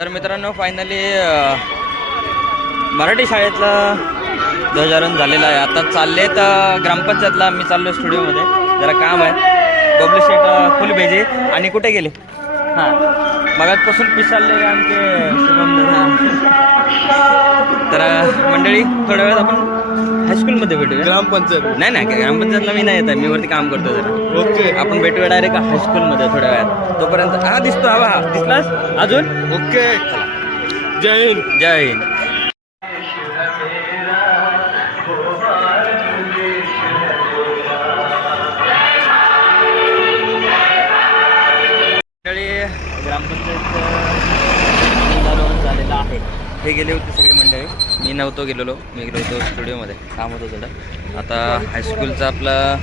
तर मित्रांनो फायनली मराठी शाळेतला ध्वजारोहण झालेलं आहे. आता चालले तर ग्रामपंचायतला मी चाललो स्टुडिओमध्ये. जरा काम आहे. बबलू शेट फुल भेजे आणि कुठे गेले? हां. मगातपासून पीस आमचे शुभम तर मंडळी थोड्या वेळात आपण हायस्कूलमध्ये भेटूया? ग्रामपंचायत. नाही नाही ग्रामपंचायतला मी नाही येत आहे मी वरती काम करतो जरा. ओके. आपण भेटूया डायरेक्ट हायस्कूलमध्ये थोड्या वेळात. तोपर्यंत हा दिसतो हवा हा दिसलास? अजून? ओके. जय हिंद. जय हिंद. आहे हे गेले होते सगळे मंडळी? मी नव्हतो गेलेलो. मी गेलो होतो स्टुडिओमध्ये. काम होतं थोडं. आता हायस्कूलचं आपलं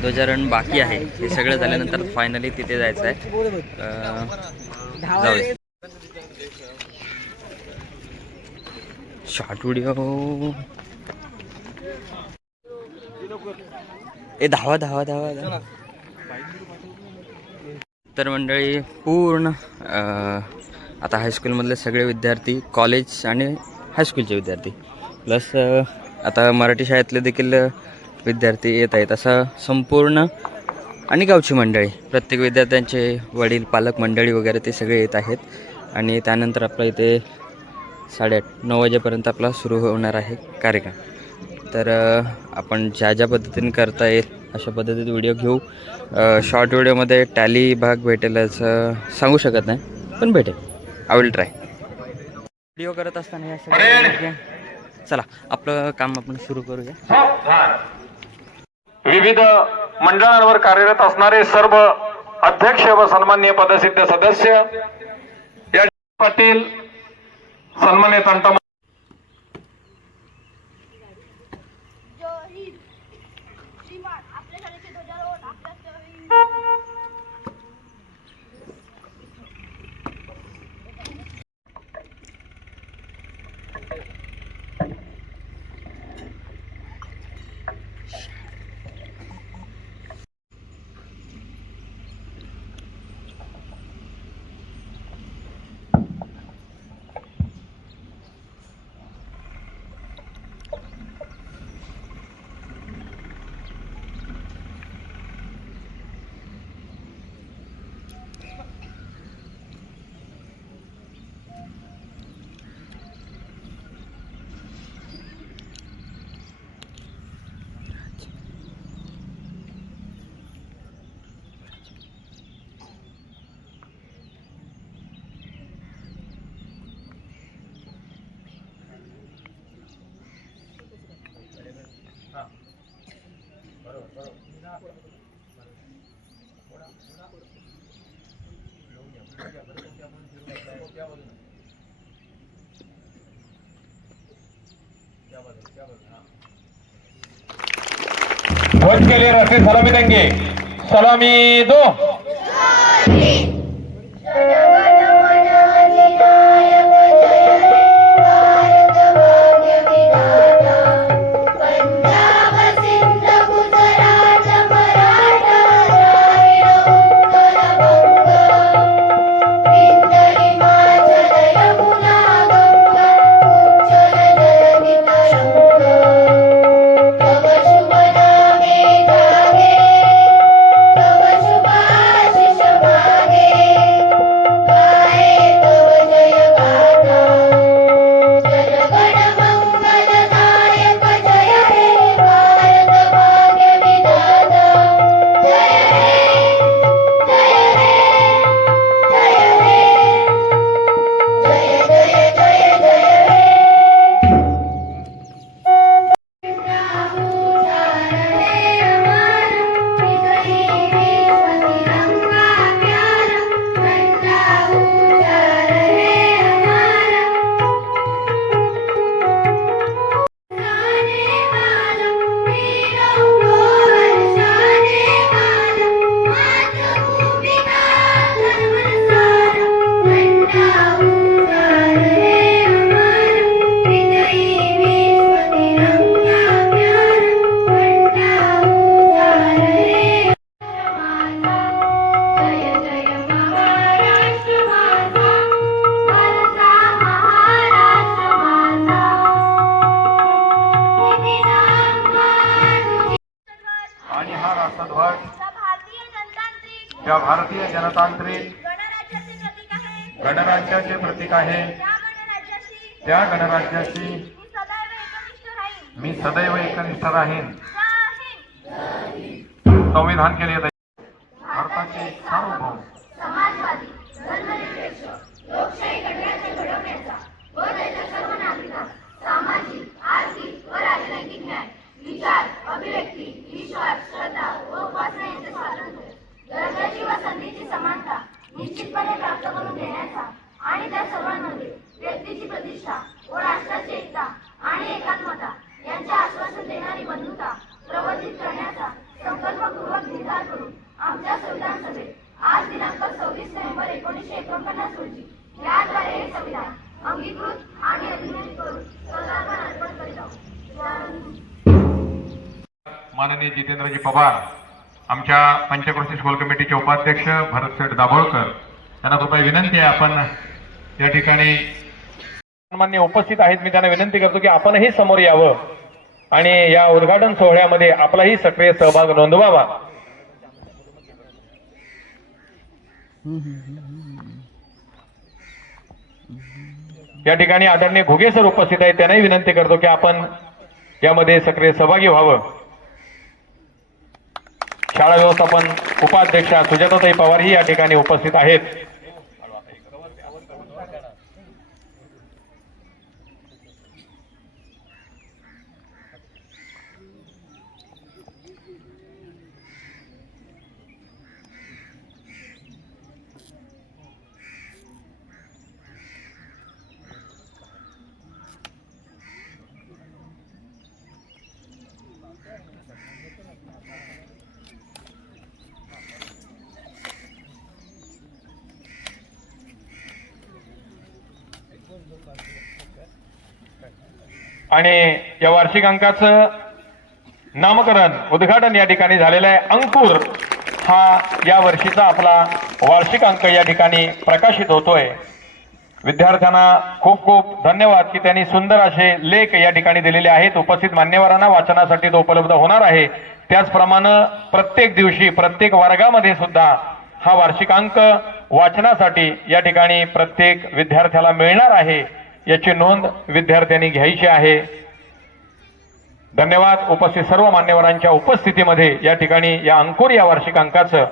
ध्वजारण बाकी आहे. हे सगळं झाल्यानंतर फायनली तिथे जायचं आहे. अं, जाऊया. शॉर्ट व्हिडिओ ए धावा धावा धावा. धावा तर मंडळी पूर्ण आता हायस्कूलमधले सगळे विद्यार्थी कॉलेज आणि हायस्कूलचे विद्यार्थी. प्लस आता मराठी शाळेतले देखील विद्यार्थी येत आहेत. असं संपूर्ण आणि गावची मंडळी प्रत्येक विद्यार्थ्यांचे वडील पालक मंडळी वगैरे ते सगळे येत आहेत. आणि त्यानंतर आपलं इथे साडेआठ नऊ वाजेपर्यंत आपला सुरू होणार आहे कार्यक्रम. तर आपण ज्या ज्या पद्धतीने करता येईल अशा पद्धतीत व्हिडिओ घेऊ. शॉर्ट व्हिडिओमध्ये टॅली भाग भेटेल असं सांगू शकत नाही पण भेटेल. आय विल ट्राय व्हिडिओ करत असताना या सगळ्या गोष्टी- चला आपलं काम आपण सुरू करूया. विविध मंडळांवर कार्यरत असणारे सर्व अध्यक्ष व सन्मान्य पदसिद्ध सदस्य या पाटील सन्मान्य तंटा ध्वज के लिए रस्ते सलामी देंगे. सलामी दो. भारतीय जनतांत्रिक गणराज्याचे प्रतीक आहे. त्या गणराज्याशी मी सदैव एकनिष्ठ राहीन. संविधान केले एकोणीसशे एकोणपन्नास रोजी याद्वारे हे संविधान अंगीकृत आणि अधिनियमित करून स्वतःवर अर्पण करीत आहोत. माननीय जितेंद्रजी पवार आमच्या पंचक्रोशी स्कूल कमिटीचे उपाध्यक्ष भरतसेठ दाभोळकर यांना कृपया विनंती आहे आपण या ठिकाणी मान्य उपस्थित आहेत. मी त्यांना विनंती करतो की आपणही समोर यावं आणि या उद्घाटन सोहळ्यामध्ये आपलाही सक्रिय सहभाग नोंदवावा. या ठिकाणी आदरणीय घुगे सर उपस्थित आहेत. त्यांनाही विनंती करतो की आपण यामध्ये सक्रिय सहभागी व्हावं. शाळा व्यवस्थापन उपाध्यक्षा सुजाताताई पवारही या ठिकाणी उपस्थित आहेत. आणि या वार्षिक अंकाचं नामकरण उद्घाटन या ठिकाणी झालेलं आहे. अंकुर हा या वर्षीचा आपला वार्षिक अंक या ठिकाणी प्रकाशित होतोय. विद्यार्थ्यांना खूप खूप धन्यवाद की त्यांनी सुंदर असे लेख या ठिकाणी दिलेले आहेत. उपस्थित मान्यवरांना वाचनासाठी तो उपलब्ध होणार आहे. त्याचप्रमाणे प्रत्येक दिवशी प्रत्येक वर्गामध्ये सुद्धा हा वार्षिक अंक वाचनासाठी या ठिकाणी प्रत्येक विद्यार्थ्याला मिळणार आहे. याची नोंद विद्यार्थ्यांनी घ्यायची आहे. धन्यवाद. उपस्थित सर्व मान्यवरांच्या उपस्थितीमध्ये या ठिकाणी या अंकुर या वार्षिक अंकाचं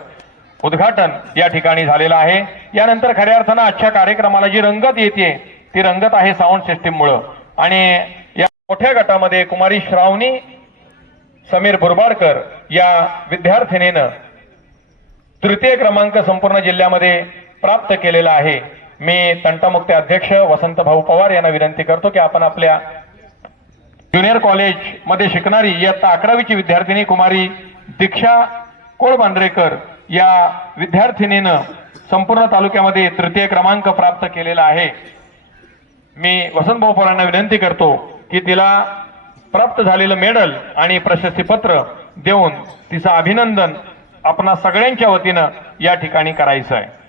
उद्घाटन या ठिकाणी झालेलं आहे. यानंतर खऱ्या अर्थानं आजच्या कार्यक्रमाला जी रंगत येते ती रंगत आहे साऊंड सिस्टीममुळं आणि या मोठ्या गटामध्ये कुमारी श्रावणी समीर बुरबाडकर या विद्यार्थिनीनं तृतीय क्रमांक संपूर्ण जिल्ह्यामध्ये प्राप्त केलेला आहे. मी तंटामुक्त अध्यक्ष वसंत भाऊ पवार यांना विनंती करतो की आपण आपल्या ज्युनियर कॉलेजमध्ये शिकणारी इयत्ता अकरावीची विद्यार्थिनी कुमारी दीक्षा कोळबांद्रेकर या विद्यार्थिनीनं संपूर्ण तालुक्यामध्ये तृतीय क्रमांक प्राप्त केलेला आहे. मी वसंत भाऊ पवारांना विनंती करतो की तिला प्राप्त झालेलं मेडल आणि प्रशस्तीपत्र देऊन तिचं अभिनंदन आपणा सगळ्यांच्या वतीनं या ठिकाणी करायचं आहे.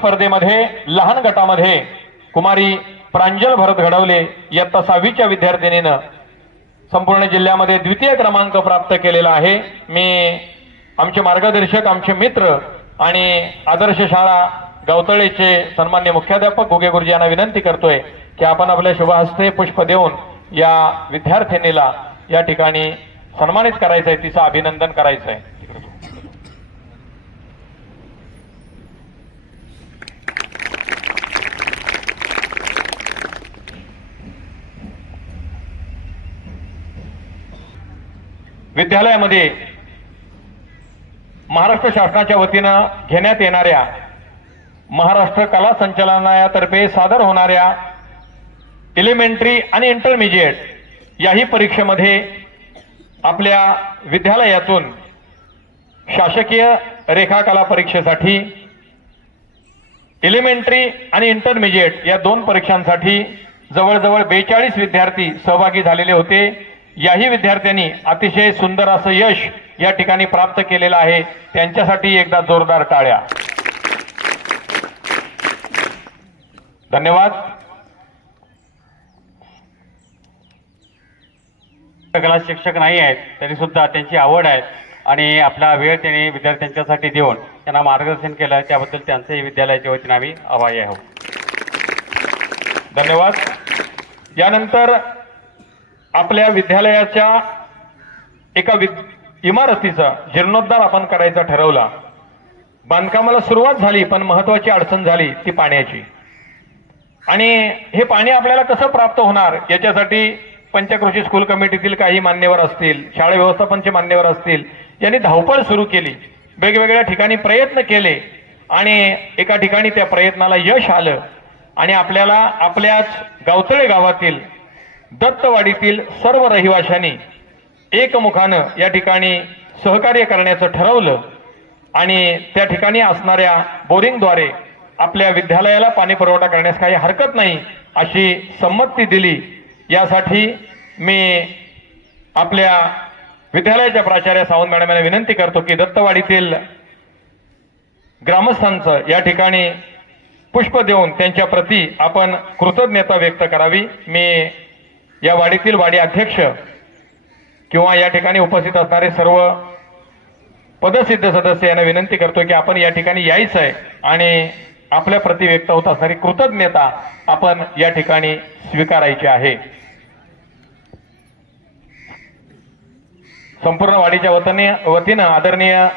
स्पर्धेमध्ये लहान गटामध्ये कुमारी प्रांजल भरत घडवले इयत्ता सहावीच्या विद्यार्थिनीनं. संपूर्ण जिल्ह्यामध्ये द्वितीय क्रमांक प्राप्त केलेला आहे. मी आमचे मार्गदर्शक आमचे मित्र आणि आदर्श शाळा गवतळेचे सन्मान्य मुख्याध्यापक गुगे गुरुजी यांना विनंती करतोय की आपण आपल्या शुभहस्ते पुष्प देऊन या विद्यार्थिनीला या ठिकाणी सन्मानित करायचं आहे तिचं अभिनंदन करायचं आहे विद्यालयामध्ये महाराष्ट्र शासनाच्या वतीनं घेण्यात येणाऱ्या महाराष्ट्र कला संचालनालयातर्फे सादर होणाऱ्या एलिमेंटरी आणि इंटरमिजिएट याही परीक्षेमध्ये आपल्या विद्यालयातून शासकीय रेखाकला परीक्षेसाठी एलिमेंटरी आणि इंटरमिजिएट या दोन परीक्षांसाठी जवळजवळ बेचाळीस विद्यार्थी सहभागी झालेले होते. याही विद्यार्थ्यांनी अतिशय सुंदर असं यश या ठिकाणी प्राप्त केलेलं आहे. त्यांच्यासाठी एकदा जोरदार टाळ्या. धन्यवाद. क्लास शिक्षक नाही आहेत तरी सुद्धा त्यांची आवड आहे आणि आपला वेळ त्यांनी विद्यार्थ्यांच्यासाठी देऊन त्यांना मार्गदर्शन केलं त्याबद्दल त्यांचंही विद्यालयाच्या वतीने आम्ही आभारी आहोत. धन्यवाद. यानंतर आपल्या विद्यालयाच्या एका वि इमारतीचा जीर्णोद्धार आपण करायचा ठरवला. बांधकामाला सुरुवात झाली पण महत्वाची अडचण झाली ती पाण्याची. आणि हे पाणी आपल्याला कसं प्राप्त होणार? याच्यासाठी पंचकृषी स्कूल कमिटीतील काही मान्यवर असतील शाळा व्यवस्थापनचे मान्यवर असतील यांनी धावपळ सुरू केली. वेगवेगळ्या ठिकाणी प्रयत्न केले आणि एका ठिकाणी त्या प्रयत्नाला यश आलं. आणि आपल्याला आपल्याच गावतळे गावातील दत्तवाडीतील सर्व रहिवाशांनी एकमुखानं या ठिकाणी सहकार्य करण्याचं ठरवलं आणि त्या ठिकाणी असणाऱ्या बोरिंगद्वारे आपल्या विद्यालयाला पाणी पुरवठा करण्यास काही हरकत नाही अशी संमती दिली. यासाठी मी आपल्या विद्यालयाच्या प्राचार्य सावंत मॅडम यांना विनंती करतो की दत्तवाडीतील ग्रामस्थांचं या ठिकाणी पुष्प देऊन त्यांच्या प्रती आपण कृतज्ञता व्यक्त करावी. मी या वाडीतील वाडी अध्यक्ष किंवा या ठिकाणी उपस्थित असणारे सर्व पदसिद्ध सदस्य यांना विनंती करतो की आपण या ठिकाणी यायचं आहे आणि आपल्या प्रति व्यक्त होत असणारी कृतज्ञता आपण या ठिकाणी स्वीकारायची आहे. संपूर्ण वाडीच्या वतीने वतीनं आदरणीय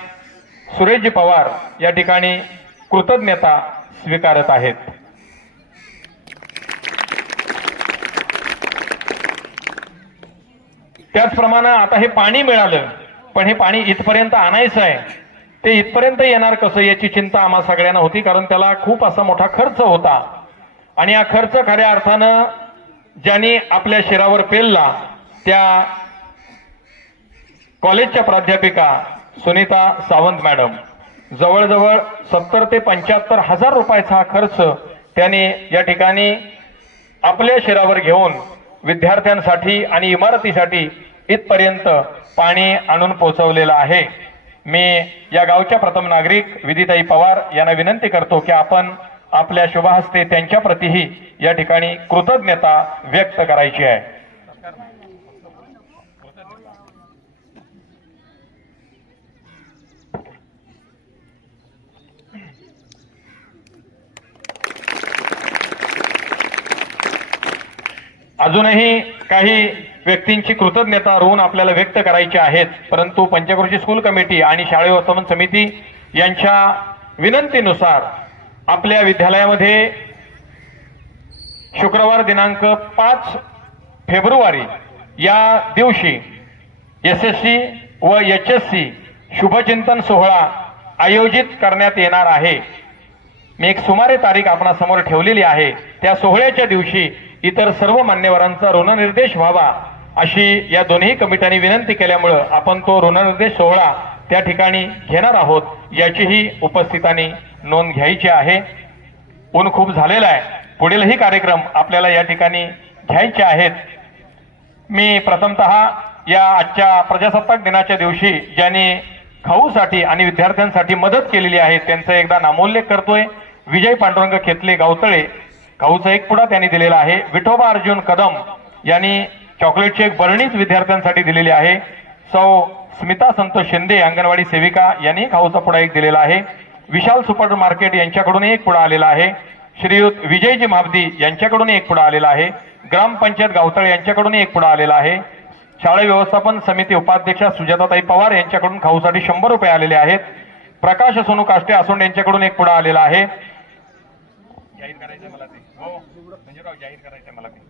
सुरेशजी पवार या ठिकाणी कृतज्ञता स्वीकारत आहेत. त्याचप्रमाणे आता हे पाणी मिळालं पण हे पाणी इथपर्यंत आणायचं आहे. ते इथपर्यंत येणार कसं याची चिंता आम्हा सगळ्यांना होती कारण त्याला खूप असा मोठा खर्च होता. आणि हा खर्च खऱ्या अर्थानं ज्यांनी आपल्या शिरावर पेलला त्या कॉलेजच्या प्राध्यापिका सुनीता सावंत मॅडम. जवळजवळ सत्तर ते पंच्याहत्तर हजार रुपयाचा हा खर्च त्याने या ठिकाणी आपल्या शिरावर घेऊन विद्यार्थ्यांसाठी आणि इमारतीसाठी इथपर्यंत पाणी आणून पोहोचवलेलं आहे. मी या गावच्या प्रथम नागरिक विदिताई पवार यांना विनंती करतो की आपण आपल्या शुभहस्ते त्यांच्याप्रतीही या ठिकाणी कृतज्ञता व्यक्त करायची आहे. अजूनही काही व्यक्तींची कृतज्ञता ऋण आपल्याला व्यक्त करायची आहेत परंतु पंचकृषी स्कूल कमिटी आणि शाळे व्यवस्थापन समिती यांच्या विनंतीनुसार आपल्या विद्यालयामध्ये शुक्रवार दिनांक पाच फेब्रुवारी या दिवशी एस एस सी व एच एस सी शुभचिंतन सोहळा आयोजित करण्यात येणार आहे. मी एक सुमारे तारीख आपणासमोर ठेवलेली आहे. त्या सोहळ्याच्या दिवशी इतर सर्व मान्यवरांचा ऋणनिर्देश व्हावा अशी या दोन्ही कमिट्यांनी विनंती केल्यामुळं आपण तो ऋणनिर्देश सोहळा त्या ठिकाणी घेणार आहोत याचीही उपस्थितांनी नोंद घ्यायची आहे. ऊन खूप झालेला आहे. पुढीलही कार्यक्रम आपल्याला या ठिकाणी घ्यायचे आहेत. मी प्रथमतः या आजच्या प्रजासत्ताक दिनाच्या दिवशी ज्यांनी खाऊसाठी आणि विद्यार्थ्यांसाठी मदत केलेली आहे त्यांचा एकदा नामोल्लेख करतोय. विजय पांडुरंग खेतले गावतळे. खाऊचा एक पुडा त्यांनी दिलेला आहे. विठोबा अर्जुन कदम यांनी चॉकलेटची एक बरणीच विद्यार्थ्यांसाठी दिलेली आहे. सौ स्मिता संतोष शिंदे अंगणवाडी सेविका यांनी खाऊचा पुडा एक दिलेला आहे. विशाल सुपर मार्केट यांच्याकडून एक पुडा आलेला आहे. श्रीयुत विजयजी महाबदी यांच्याकडून एक पुडा आलेला आहे. ग्रामपंचायत गावतळे यांच्याकडून एक पुडा आलेला आहे. शाळा व्यवस्थापन समिती उपाध्यक्षा सुजाताताई पवार यांच्याकडून खाऊसाठी शंभर रुपये आलेले आहेत. प्रकाश सोनू काष्टे आसोंड यांच्याकडून एक पुडा आलेला आहे. जाहीर करायचं मला ते. हो मंजुराव जाहीर करायचं मला ते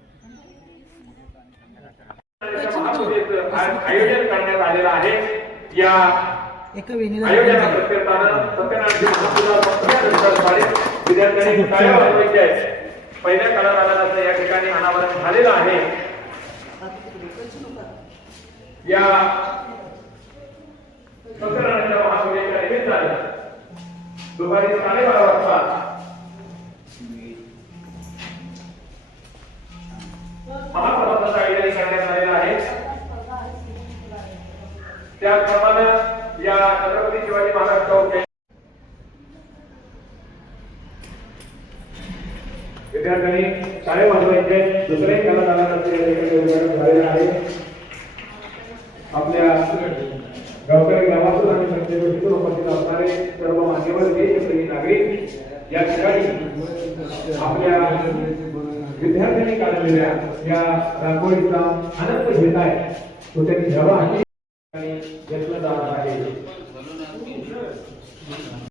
आयोजन करण्यात आलेलं आहे या विद्यार्थ्यांनी. पहिल्या काळात या ठिकाणी अनावरण झालेलं आहे या सत्यनारायणच्या महापूजेच्या निमित्तानं दुपारी साडेबारा वाजता महासभाचा आयोजन करण्यात आलेला आहे त्याचप्रमाणे या छत्रपती शिवाजी महाराज विद्यार्थ्यांनी शाळे वाजवायचे दुसरे कलाकारांना आहे आपल्या गावकरी गावातून आणि संस्थेवर उपस्थित असणारे सर्व मान्यवर देशप्रेमी नागरिक या ठिकाणी आपल्या विद्यार्थ्यांनी काढलेल्या या रांगोळीचा आनंद घेत आहे तो त्यांनी घ्यावा आणि घेतलं जात आहे.